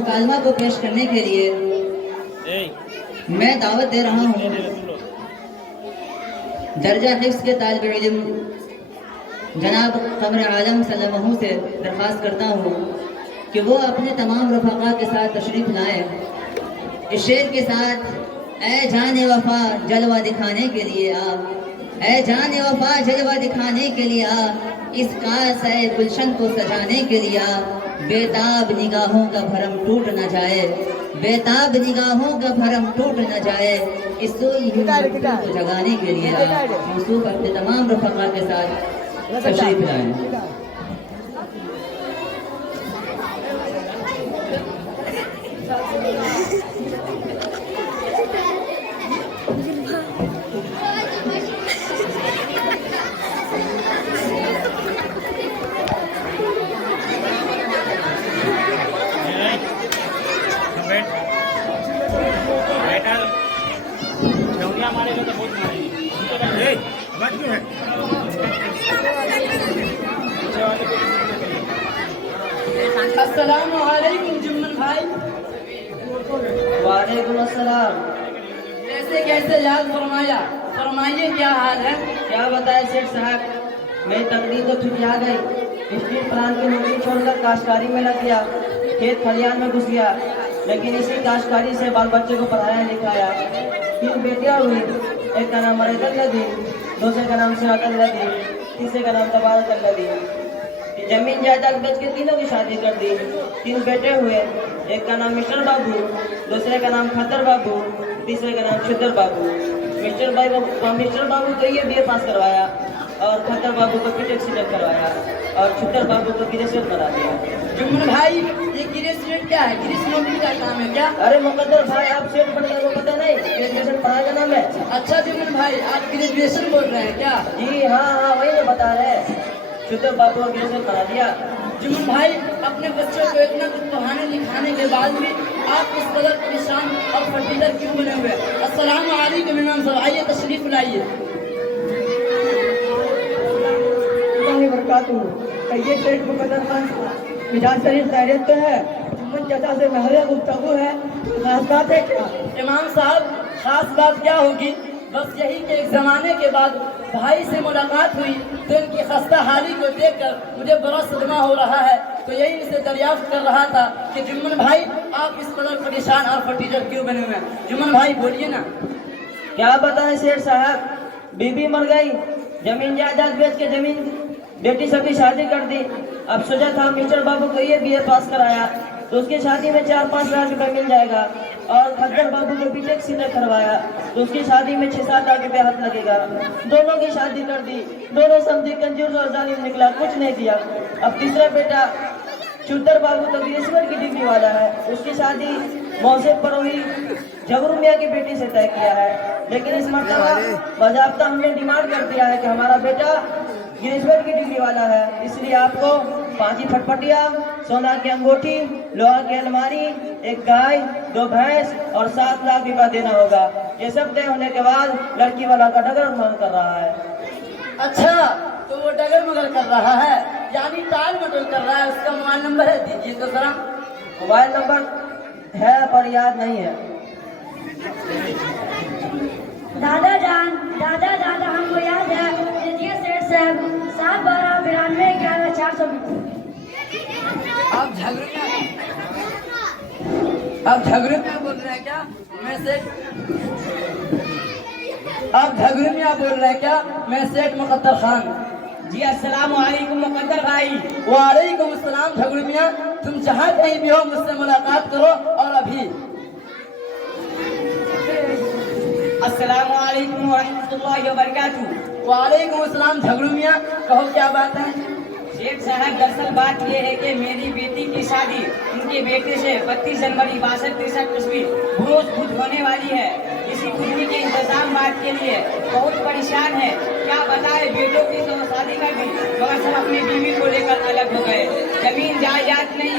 مکالمہ کو پیش کرنے کے لیے میں دعوت دے رہا ہوں درجہ حفظ کے طالب علم جناب قمر عالم سلمہ سے درخواست کرتا ہوں کہ وہ اپنے تمام رفقا کے ساتھ تشریف لائیں۔ اس شعر کے ساتھ اے جان وفا جلوہ دکھانے کے لیے آ، اے جان وفا جلوہ دکھانے کے لیے آ، اس کاسہ گلشن کو سجانے کے لیے آ، بےتاب نگاہوں کا بھرم ٹوٹ نہ جائے، بےتاب نگاہوں کا بھرم ٹوٹ نہ جائے، اس سوئی ہمت کو جگانے کے لیے آ۔ موصوف اپنے تمام رفقا کے ساتھ تشریف لائیں۔ السلام علیکم جمن بھائی۔ وعلیکم السلام۔ کیسے یاد فرمائیے کیا حال ہے؟ کیا بتائے سیٹھ صاحب، میری تقریر تو چھٹ آ گئی، اسٹریٹ پلان کی نوکری چھوڑ کر کاشتکاری میں لگ گیا، کھیت کھلیان میں گھس گیا، لیکن اسی کاشتکاری سے بال بچے کو پڑھایا لکھایا۔ 3 بیٹیاں ہوئی، ایک کا نام مرید الذی، دوسرے کا نام سراج الذی، تیسرے کا نام تبارک الذی۔ زمین جائیداد بیچ کے تینوں کی شادی کر دی۔ 3 بیٹے ہوئے، ایک کا نام مسٹر بابو، دوسرے کا نام کھتر بابو، تیسرے کا نام چھتر بابو۔ مسٹر بابو کو یہ BA پاس کروایا اور کھتر بابو کو BTech سیٹ کروایا اور چھتر بابو کو گریجویٹ بنا دیا۔ جمن بھائی یہ گریجویٹ کیا ہے؟ گریس نوکری کا کام ہے کیا؟ ارے مقدر بھائی، آپ سیٹ بن گئے کو پتہ نہیں؟ گریجویشن پڑھائی کا نام ہے۔ اچھا جمن بھائی آپ گریجویشن بول رہے ہیں کیا؟ جی ہاں وہی تو بتا رہے ہیں، چھتر بابو کو گریجویٹ بنا دیا۔ جمن بھائی اپنے بچوں کو اتنا کچھ پڑھانے لکھانے کے بعد بھی آپ اس قدر پریشان اور فرٹیلر کیوں بنے ہوئے؟ السلام علیکم امام صاحب، آئیے تشریف لائیے۔ کہیے شیخ مقدر خان، مزاج شریف خیریت تو ہے؟ جمن چچا سے محرے گفتگو ہے، خاص بات ہے کیا؟ امام صاحب خاص بات کیا ہوگی؟ بس یہی کہ ایک زمانے کے بعد بھائی سے ملاقات ہوئی تو ان کی خستہ حالی کو دیکھ کر مجھے بڑا صدمہ ہو رہا ہے، تو یہی ان سے دریافت کر رہا تھا کہ جمن بھائی آپ اس قدر پریشان اور فرٹیلر کیوں بنے ہوئے ہیں؟ جمن بھائی بولیے نا۔ کیا بتائیں سیٹھ صاحب، بیوی مر گئی، زمین جائیداد بیچ کے زمین بیٹی سب کی شادی کر دی۔ اب سوچا تھا مسٹر بابو کو یہ BA پاس کرایا تو اس کی شادی میں 4-5 لاکھ روپے مل جائے گا، اور کھتر بابو کو BTech سیٹ کروایا تو اس کی شادی میں 6-7 لاکھ روپے ہاتھ لگے گا۔ دونوں کی شادی کر دی، دونوں سمجھی کنجوس اور ظالم نکلا، کچھ نہیں دیا۔ اب تیسرا بیٹا چھتر بابو تو گریجویٹ کی ڈگری والا ہے، اس کی شادی محسن پروی جگرو میاں کی بیٹی سے طے کیا ہے، لیکن اس مرتبہ باضابطہ ہم نے ڈیمانڈ کر دیا ہے کہ ہمارا بیٹا گریجویٹ کی ڈگری والا ہے، اس لیے آپ کو 5 پھٹپٹیا، سونا کی انگوٹھی، لوہا کی الماری، 1 گائے، 2 بھینس اور 7 لاکھ روپیہ دینا ہوگا۔ یہ سب طے ہونے کے بعد لڑکی والا کا ڈگر مانگ کر رہا ہے۔ اچھا تو وہ ڈگر مگر کر رہا ہے، یعنی ٹال مٹول کر رہا ہے، اس کا موبائل نمبر ہے دیجیے تو ذرا۔ موبائل نمبر ہے پر یاد نہیں ہے۔ دادا جان ہم کو یاد ہے، دیجیے سیٹ صاحب 7129211 آپ جھگڑے میں بول رہے ہیں کیا؟ آپ جھگڑے میں بول رہے ہیں کیا؟ میں سیٹ مقدر خان۔ جی السلام علیکم مقدر بھائی۔ وعلیکم السلام جھگڑے میاں، تم جہاں کہیں بھی ہو مجھ سے ملاقات کرو اور ابھی۔ السلام علیکم ورحمۃ اللہ وبرکاتہ۔ وعلیکم السلام جھگڑو میاں، کہو کیا بات ہے؟ شیخ صاحب دراصل بات یہ ہے کہ میری بیٹی کی شادی ان کے بیٹے سے 32 جنوری 62-63 روز خود ہونے والی ہے۔ اسی خوشی کے انتظام بات کے لیے بہت پریشان ہے۔ کیا بتائے، بیٹوں کی شادی کر دی مگر سب اپنی بیوی کو لے کر الگ ہو گئے۔ زمین جائیداد نہیں،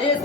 AC,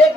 1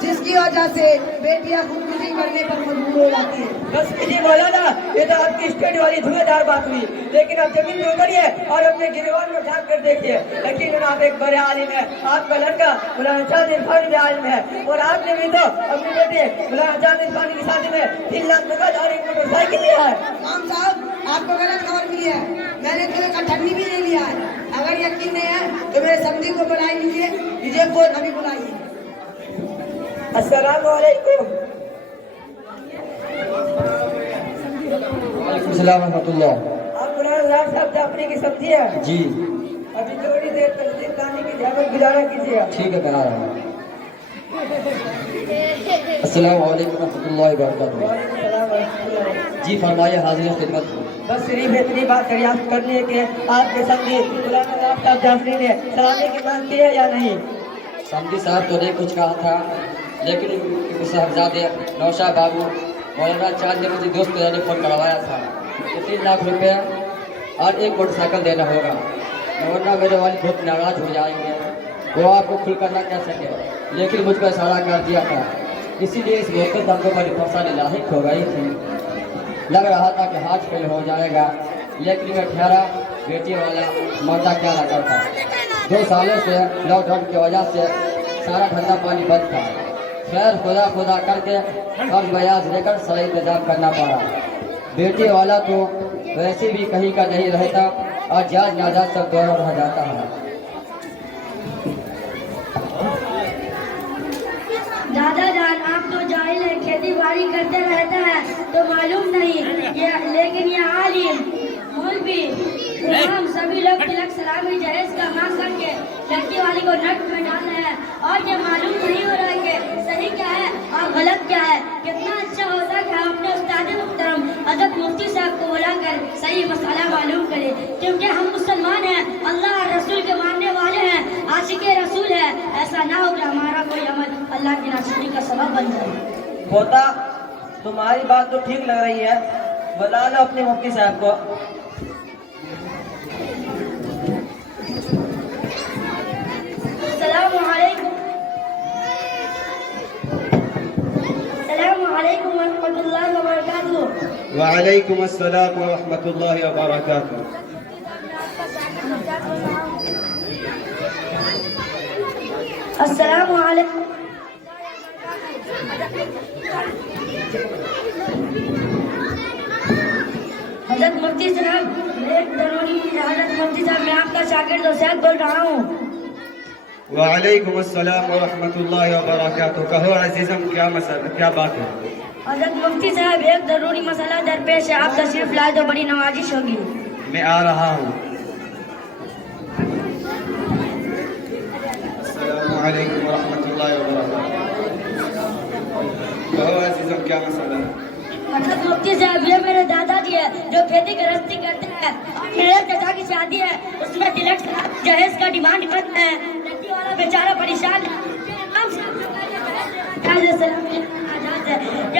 جس کی وجہ سے بیٹیاں خودکشی کرنے پر مجبور ہو جاتی ہیں۔ بس کیجیے مولانا، یہ تو آپ کی اسٹیٹ والی دھویں دھار بات ہوئی، لیکن آپ زمین میں اتریے اور اپنے گریبان میں جھانک کر دیکھیے، یقین جناب ایک بڑے عالم ہے، آپ کا لڑکا مولانا چاند عرفانی بھی عالم ہے، اور آپ نے بھی تو اپنی بیٹی مولانا چاند عرفانی کی شادی میں 3 لاکھ نقد اور ایک موٹر سائیکل لیا ہے۔ امام صاحب آپ کو غلط خبر ملی ہے، میں نے تو ایک اٹھنی بھی نہیں لیا ہے۔ اگر یقین نہیں ہے تو میرے سمدھی کو بلائی لیجیے فون ابھی بلائیے۔ السلام علیکم۔ وعلیکم السلام ورحمۃ اللہ۔ آپ مولانا راج صاحب جعفری کی سمجھی ہے؟ جی ابھی تھوڑی دیر تشریف لانے کی زحمت گزارا کیجیے۔ ٹھیک ہے، کرا رہا ہوں۔ السلام علیکم ورحمۃ اللہ وبرکاتہ۔ وعلیکم السلام ورحمۃ اللہ۔ جی فرمائیے، حاضر خدمت ہوں۔ بس صرف اتنی بات دریافت کرنی ہے کہ آپ کے سمجھی مولانا راج صاحب جعفری نے سلامی کی مانگ کی ہے یا نہیں؟ سمدھی صاحب تو نہیں کچھ کہا تھا، لیکن صاحبزادے نوشا بابو مولانا چاند نے مجھے دوست نے فون کروایا تھا کہ 3 لاکھ روپے اور ایک موٹر سائیکل دینا ہوگا، ورنہ میرے والد بہت ناراض ہو جائیں گے، وہ آپ کو کھل کر نہ کہہ سکے، لیکن مجھ کو اشارہ کر دیا تھا، اسی لیے اس موقع پر ہم کو بڑی پریشانی لاحق ہو گئی تھی۔ لگ رہا تھا کہ ہاتھ فیل ہو جائے گا، لیکن میں ٹھہرا، بیٹی والا مردہ کیا نہ کرتا۔ 2 سالوں سے لاک ڈاؤن کی وجہ سے سارا دھندا پانی بند تھا، خیر خدا کر کے قرض بیاض لے کر صحیح انتظام کرنا پڑا۔ بیٹی والا تو ویسے بھی کہیں کا نہیں رہتا اور جائز ناجائز سب دونوں رہ جاتا ہے۔ دادا جان آپ تو جاہل ہے، کھیتی باڑی کرتے رہتا ہے تو معلوم نہیں، لیکن یہ عالم مولوی امام سبھی لوگ تلک سلامی جہیز کا مانگ کر کے لڑکی والی کو نٹ میں ڈال رہے ہیں، اور یہ معلوم نہیں ہو رہا ہے کہ صحیح کیا ہے اور غلط کیا ہے۔ کتنا اچھا ہوتا کہ ہم اپنے استاد محترم حضرت مفتی صاحب کو بلا کر صحیح مسئلہ معلوم کرے، کیونکہ ہم مسلمان ہیں، اللہ اور رسول کے ماننے والے ہیں، عاشق رسول ہے۔ ایسا نہ ہو کہ ہمارا کوئی عمل اللہ کی ناشکری کا سبب بن جائے۔ ہوتا تمہاری بات تو ٹھیک لگ رہی ہے، بلا لو اپنے مفتی صاحب کو۔ السلام علیکم ورحمۃ اللہ وبرکاتہ۔ وعلیکم السلام ورحمۃ اللہ وبرکاتہ۔ السلام علیکم۔ حضرت مفتی صاحب، حضرت مفتی صاحب میں آپ کا شاگرد حسین بول رہا ہوں۔ وعلیکم السلام ورحمۃ اللہ وبرکاتہ۔ کہو عزیزم، کیا بات ہے؟ حضرت مفتی صاحب ایک ضروری مسئلہ درپیش ہے، آپ تشریف لائے تو بڑی نوازش ہوگی۔ میں آ رہا ہوں۔ السلام علیکم ورحمۃ اللہ وبرکاتہ۔ کہو عزیزم، کیا مسئلہ ہے؟ حضرت مفتی صاحب، یہ میرے دادا جی ہے جو کھیتی گرستی کرتے ہیں، اور میرے چچا کی شادی ہے، اس میں تلک جہیز کا ڈیمانڈ کرتے ہیں، لڑکی والا بیچارہ پریشان ہے۔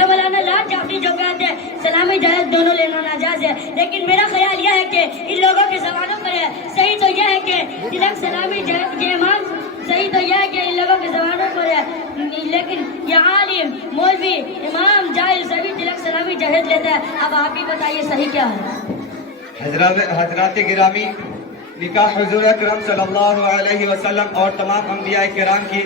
مولانا راج جعفری جو کہتے ہیں سلامی جہیز دونوں لینا ناجائز ہے، لیکن میرا خیال یہ ہے کہ ان لوگوں کے زبانوں پر ہے، صحیح تو یہ ہے کہ تلک سلامی جہیز یہ ایمان، صحیح تو یہ ہے کہ ان لوگوں کے زبانوں پر ہے، لیکن یہ عالم مولوی امام جاہل سبھی تلک سلامی جہیز لیتے ہیں۔ اب آپ ہی بتائیے صحیح کیا ہے؟ حضرات گرامی، نکاح حضور اکرم صلی اللہ علیہ وسلم اور تمام انبیاء کرام کی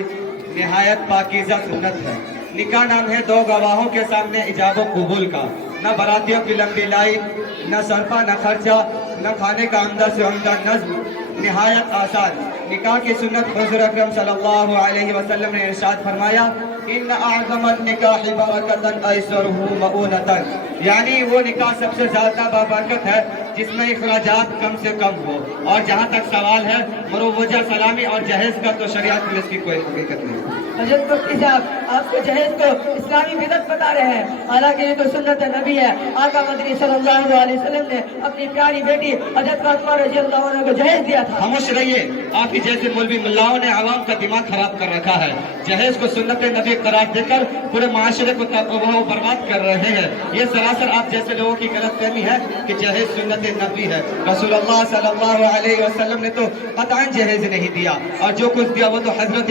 نہایت پاکیزہ سنت ہے۔ نکاح نام ہے 2 گواہوں کے سامنے ایجاب و قبول کا، نہ براتیوں کی لمبی لائن، نہ صرفہ، نہ خرچہ، نہ کھانے کا عمدہ سے عمدہ نظم، نہایت آسان۔ نکاح کی سنت حضور اکرم صلی اللہ علیہ وسلم نے ارشاد فرمایا، ان اعظم النکاح برکۃ ایسرہ مؤونۃ، یعنی وہ نکاح سب سے زیادہ بابرکت ہے جس میں اخراجات کم سے کم ہو۔ اور جہاں تک سوال ہے مروجہ سلامی اور جہیز کا، تو شریعت میں اس کی کوئی حقیقت نہیں۔ حضرت مفتی صاحب، آپ کو جہیز کو اسلامی بدعت بتا رہے ہیں، حالانکہ یہ تو سنت نبی ہے۔ آقا مدنی صلی اللہ علیہ وسلم نے اپنی پیاری بیٹی حضرت فاطمہ رضی اللہ عنہ کو جہیز دیا تھا۔ خاموش رہیے، آپ کی جیسے مولوی ملاؤں نے عوام کا دماغ خراب کر رکھا ہے، جہیز کو سنت نبی قرار دے کر پورے معاشرے کو وہ برباد کر رہے ہیں۔ یہ سراسر آپ جیسے لوگوں کی غلط فہمی ہے کہ جہیز سنت نبی ہے۔ رسول اللہ صلی اللہ علیہ وسلم نے تو قطعاً جہیز نہیں دیا، اور جو کچھ دیا وہ تو حضرت